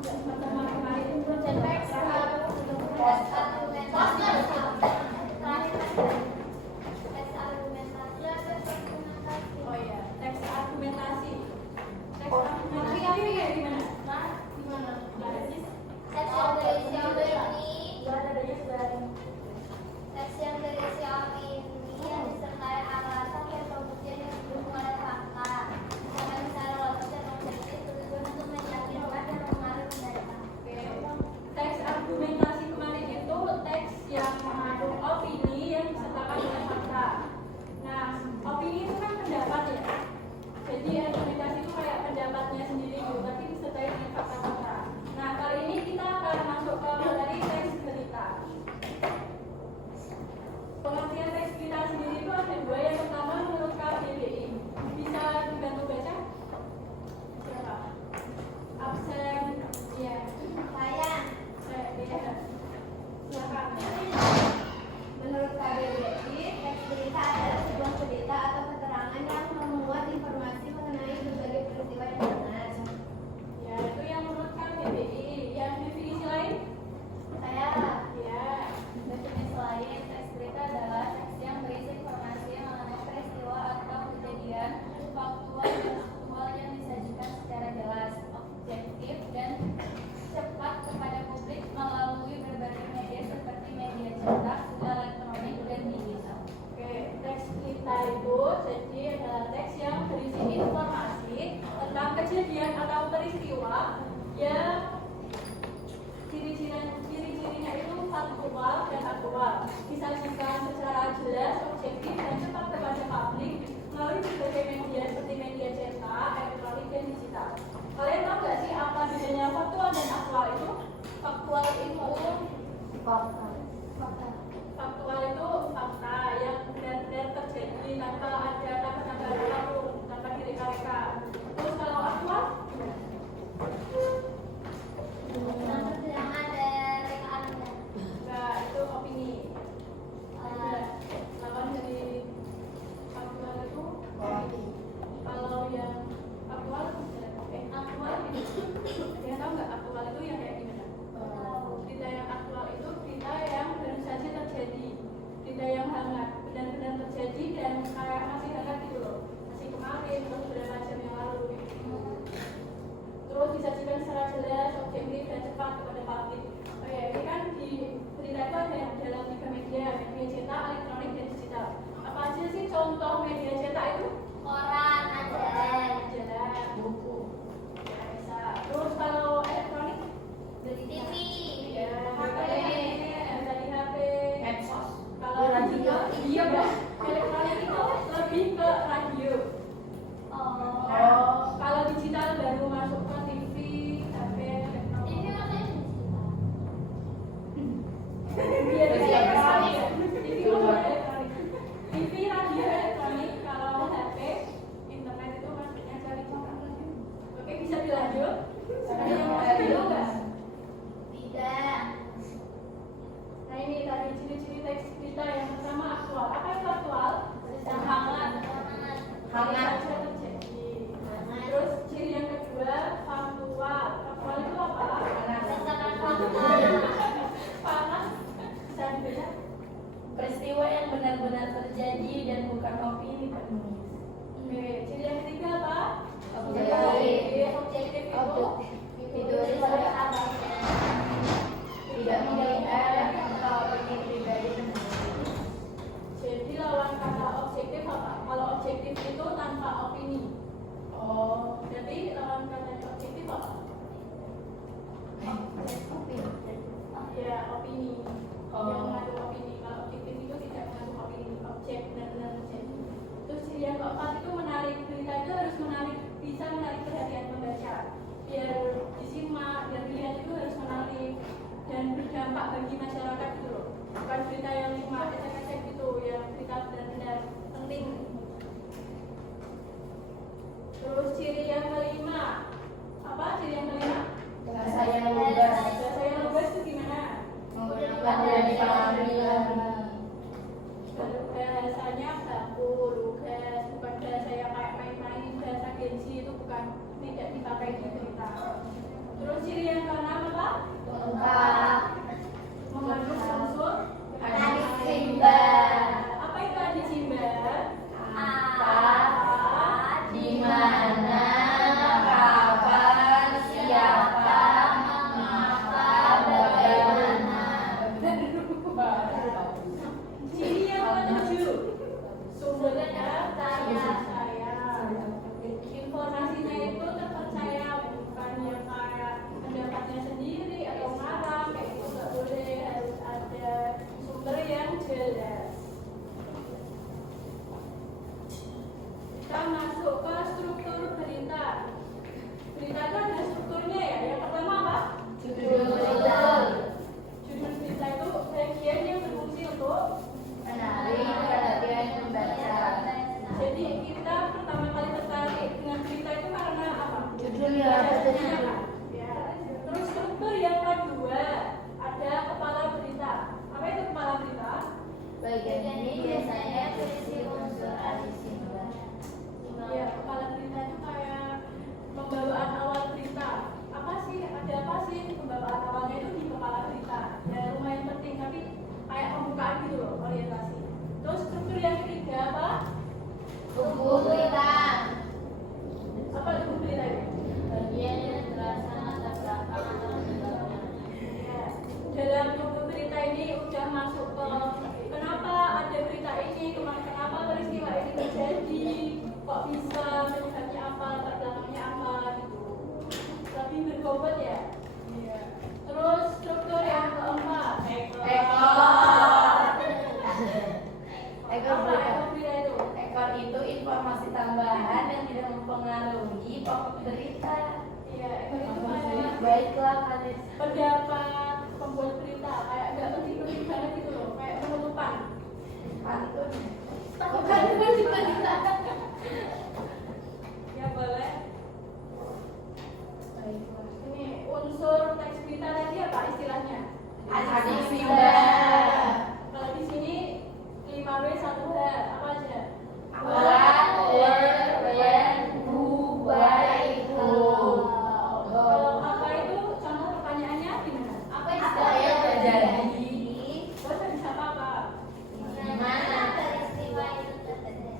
pertemuan kemarin teks oh iya, teks argumentasi. Teks argumentasi kayak gimana? Gimana? Teks yang berisi opini yang disertai alasan dan pembuktian yang didukung oleh fakta. Misalkan secara logis dan objektif bertujuan untuk meyakinkan dan mengalir pendapatan. Teks argumentasi kemarin itu teks yang mengandung opini yang disertakan oleh fakta. Nah, opini itu kan pendapat ya. Jadi argumentasi itu kayak pendapatnya sendiri gitu, tapi disertai dengan fakta-fakta. Nah, kali ini kita akan masuk ke materi teks berita. Pengertian teks berita sendiri itu ada dua. Yang pertama menurut KBBI. Bisa dibantu baca? Siapa? Absen? Iya. Saya Iya. Silakan. menurut KBBI, teks berita adalah sebuah berita atau keterangan yang memuat informasi mengenai berbagai peristiwa yang benar. Ya, itu yang menurut KBBI. Yang definisi lain? Saya Ya. definisi lain, teks berita adalah teks yang berisi informasi mengenai peristiwa atau kejadian faktual dan aktual yang disajikan secara jelas, objektif, dan cepat kepada publik melalui berbagai media seperti media cetak, elektronik, dan digital. Oke, teks berita itu jadi adalah teks yang berisi informasi tentang kejadian atau peristiwa yang ciri-cirinya itu faktual dan aktual, disajikan secara jelas, objektif, dan cepat kepada publik melalui berbagai media seperti media cetak, elektronik, dan digital. Kalian tahu nggak sih apa bedanya faktual dan aktual itu? Faktual itu faktual itu fakta yang benar-benar terjadi tanpa ada tambah-tambah apapun, tanpa direka-reka. Terus kalau aktual? Yang ada rekaannya. Enggak, itu opini. Lawan dari faktual itu opini. Kalau yang aktual, aktual itu, dia tahu nggak aktual itu yang kayak gimana? Berita yang aktual itu berita yang baru saja terjadi, berita yang hangat, benar-benar terjadi dan kayak masih hangat gitu loh, masih kemarin, terus beberapa jam yang lalu. Terus disajikan secara jelas, objektif, dan cepat kepada publik. Oke, ini kan di berita itu ada dalam 3 media cetak, elektronik, dan digital. Apa aja sih contoh media cetak itu? Koran, Majalah, buku. Ya, bisa. Terus kalau elektronik? TV, Ya, HP, dari HP. medsos. Kalau radio, iya Mbak. Elektronik itu lebih ke radio. oh, Kalau digital baru masuk ke TV, HP, elektronik. TV maksudnya Iya, TV elektronik. TV maksudnya elektronik. TV, radio, elektronik. Kalau HP, internet itu maksudnya cari coba. Oke, bisa dilanjut. Ada yang mau dulu nggak? tidak. Nah ini tadi ciri-ciri teks berita yang pertama aktual. Apa itu aktual? Yang hangat. Hangat. Saja terjadi. Terus ciri yang kedua faktual. Faktual itu apa? Berdasarkan fakta. Panas. Bisa dibaca? Peristiwa yang benar-benar terjadi dan bukan opini penulis. Oke. Ciri yang ketiga apa? Objektif. Objektif itu Ditulis oleh abangnya. Tidak melihat atau opini pribadi penulis. jadi lawan kata objektif apa? Kalau objektif itu tanpa opini. Oh, jadi lawan kata objektif apa? Ya, opini. Yang mengandung opini. Kalau objektif itu tidak mengandung opini, objek benar-benar terjadi. Terus yang keempat itu menarik. Berita itu harus menarik, bisa menarik perhatian pembaca. Biar disimak, biar dilihat itu harus menarik dan berdampak bagi masyarakat gitu loh. Bukan berita yang cuma ecek-ecek gitu, yang berita benar-benar penting. Terus ciri yang kelima, apa ciri yang kelima? Bahasa yang lugas. Bahasa yang lugas itu gimana? Menggunakan dan dipahami. Bahasanya baku, lugas, bukan bahasa yang kayak main-main, bahasa gengsi itu bukan, tidak dipakai di berita. Terus ciri yang berbobot ya. Iya. Terus struktur yang keempat, ekor. Ekor Apa berita. ekor berita itu? Ekor itu informasi tambahan yang tidak mempengaruhi pokok berita. Iya, ekor itu kayak Baiklah, Kadis. pendapat pembuat berita, kayak nggak penting-penting banget gitu loh, kayak penutupan. Pantun. Bukan penting berita. Ya boleh. Baiklah. Ini unsur teks berita tadi apa istilahnya? Adiksi. Kalau di sini 5W 1H apa aja? What, where, when, who, why, who. Kalau apa itu contoh pertanyaannya gimana? Apa Apa yang terjadi? Oh, dari siapa apa? Gimana? peristiwa itu terjadi?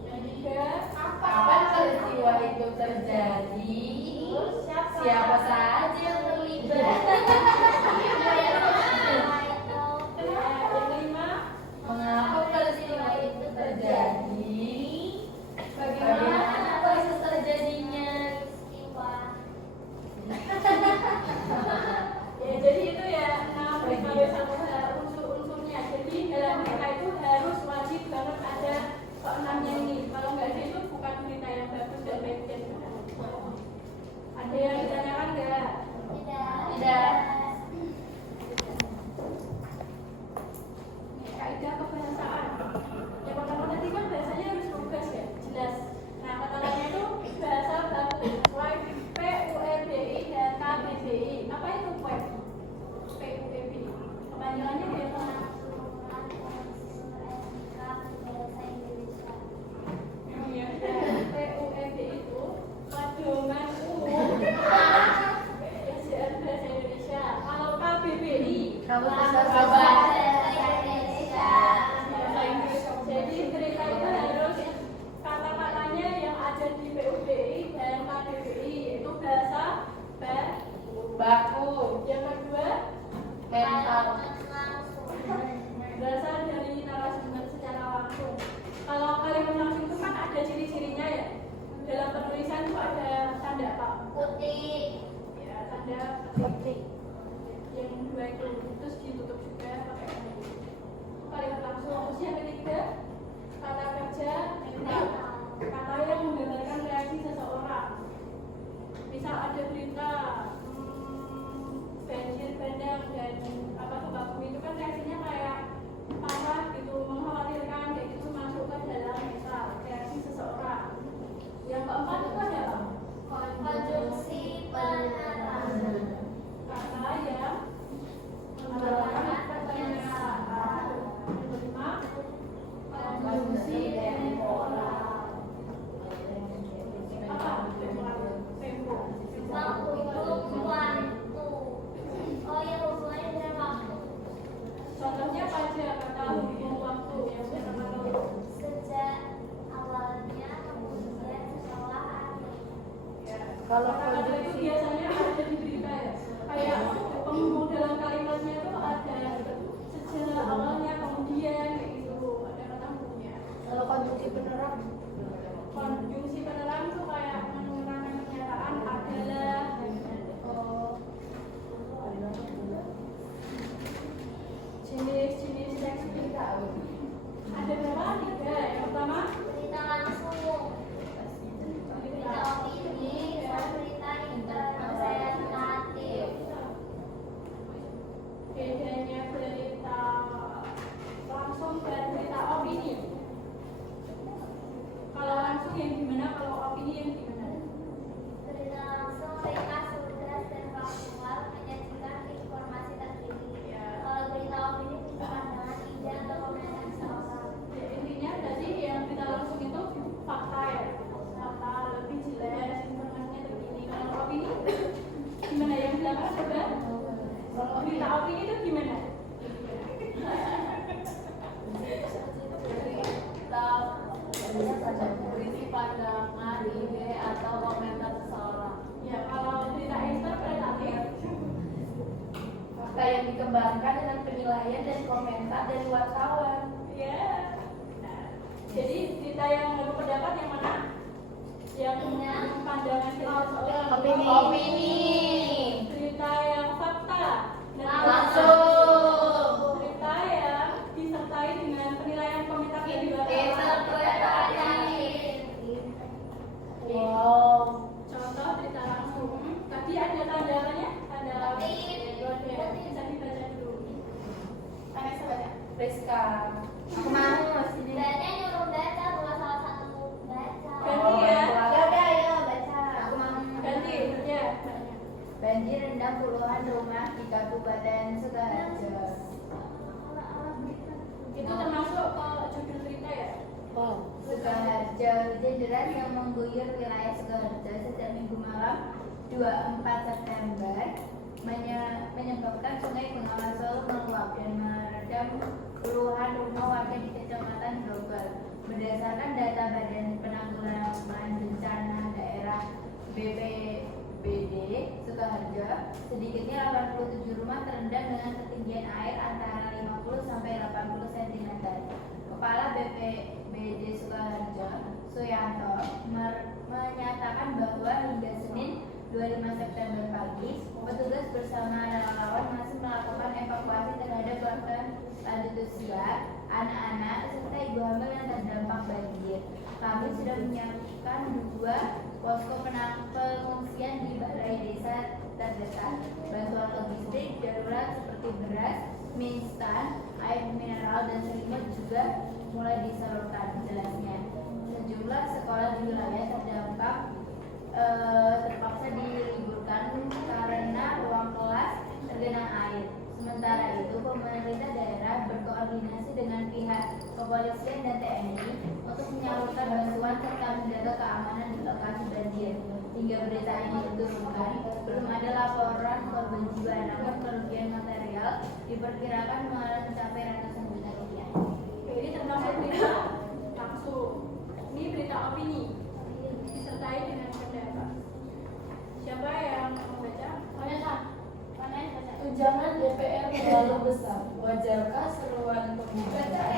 Dan juga Kapan peristiwa itu terjadi? Siapa saja yang terlibat? yang kelima, Mengapa peristiwa itu terjadi? Bagaimana proses terjadinya? ya jadi itu ya 6W 1H unsur-unsurnya. Jadi dalam berita itu harus wajib banget ada keenamnya ini. Kalau nggak ada itu bukan berita yang bagus dan baik dan benar. Ada yang ditanyakan nggak? Tidak. Kaidah kebahasaan. Yang pertama tadi kan bahasanya harus lugas ya, jelas. Nah, kata-katanya itu bahasa baku sesuai PUEBI dan KBBI. Apa itu PUEB? PUEBI. Kepanjangannya biasa. PUEBI itu pedoman umum pelajaran bahasa Indonesia. Kalau KBBI Kamu bisa coba. bahasa Inggris. Jadi cerita itu harus kata-katanya yang ada di PUBI dan KBBI, yaitu bahasa Baku. yang kedua Mental. berasal dari narasumber secara langsung. Kalau kalimat langsung itu kan ada ciri-cirinya ya. Dalam penulisan itu ada tanda apa? Ya, tanda petik. Yang dua itu terus ditutup juga pakai kalimat langsung. Terus yang ketiga kata kerja mental, kata yang menggambarkan reaksi seseorang. Misal ada berita banjir bandang dan apa gempa bumi itu kan reaksinya kayak parah gitu, mengkhawatirkan kayak gitu, masuk ke dalam misal reaksi seseorang. Yang keempat itu ada apa? Konjungsi penerang. Kata yang menggambarkan pernyataan. Yang kelima konjungsi temporal. Apa temporal? Tempo. Waktu itu waktu. Oh ya, hubungannya dengan waktu. Contohnya apa aja kata hubungan waktu yang sudah tahu? Sejak awalnya, kemudian setelah akhir. Kalau Kata-kata itu biasanya ada di berita ya. Kayak penghubung dalam kalimatnya itu ada sejak awalnya, kemudian kayak gitu, ada kata hubungnya. kalau konjungsi penerang. Konjungsi penerang itu kayak menerangkan pernyataan adalah. Jenis-jenis teks berita ada berapa? 3. Yang pertama Berita langsung. Berita opini, berita interpretatif. bedanya berita langsung dan berita opini. Kalau langsung yang gimana? Kalau opini yang gimana? Berita langsung ringkas, lugas, dan faktual, menyajikan informasi terkini. Kalau berita opini bisa pandangan ide atau komentar seseorang. Ya, intinya berarti yang berita langsung itu fakta ya, fakta lebih jelas, informasinya terkini. Kalau opini gimana? Yang belakang coba. Kalau berita opini itu gimana? Berisi pandangan, ide, atau komentar seseorang. Ya, kalau berita interpretatif Fakta yang dikembangkan dengan penilaian dan komentar dari wartawan. ya. Nah, jadi berita yang berpendapat yang mana? Yang pandangan dari seseorang. Opini. Rizka. Aku mau sini. Banyak nyuruh baca, bukan salah satu baca. Ganti ya. Ya udah, ayo baca. Aku mau. Ganti ya. Banjir rendam puluhan rumah di Kabupaten Sukoharjo. Itu termasuk judul cerita ya? Sukoharjo, hujan deras yang mengguyur wilayah Sukoharjo sejak Minggu malam 24 September menyebabkan Sungai Bengawan Solo meluap dan merendam puluhan rumah warga di Kecamatan Grogol. Berdasarkan data Badan Penanggulangan Bencana Daerah BPBD Sukoharjo, sedikitnya 87 rumah terendam dengan ketinggian air antara 50 sampai 80 cm. Kepala BPBD Sukoharjo, Suyanto, menyatakan bahwa hingga Senin 25 September pagi, petugas bersama relawan masih melakukan evakuasi terhadap korban lanjut usia, anak-anak, serta ibu hamil yang terdampak banjir. Kami sudah menyiapkan 2 posko pengungsian di balai desa terdekat. Bantuan logistik darurat seperti beras, mie instan, air mineral, dan selimut juga mulai disalurkan. Jelasnya, sejumlah sekolah di wilayah terdampak terpaksa diliburkan karena ruang kelas tergenang air. Sementara itu, pemerintah daerah berkoordinasi dengan pihak kepolisian dan TNI untuk menyalurkan bantuan serta menjaga keamanan di lokasi banjir. Hingga berita ini diturunkan, belum ada laporan korban jiwa, namun kerugian material diperkirakan mencapai ratusan juta rupiah. Ini termasuk berita langsung. Ini berita opini disertai dengan pendapat. Siapa yang membaca? Vanessa. Tunjangan DPR terlalu besar. Wajarkah seruan pembubaran?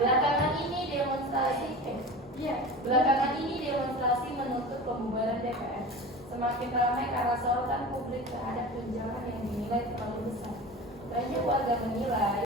Belakangan ini demonstrasi menuntut pembubaran DPR semakin ramai karena sorotan publik terhadap tunjangan yang dinilai terlalu besar. Banyak warga menilai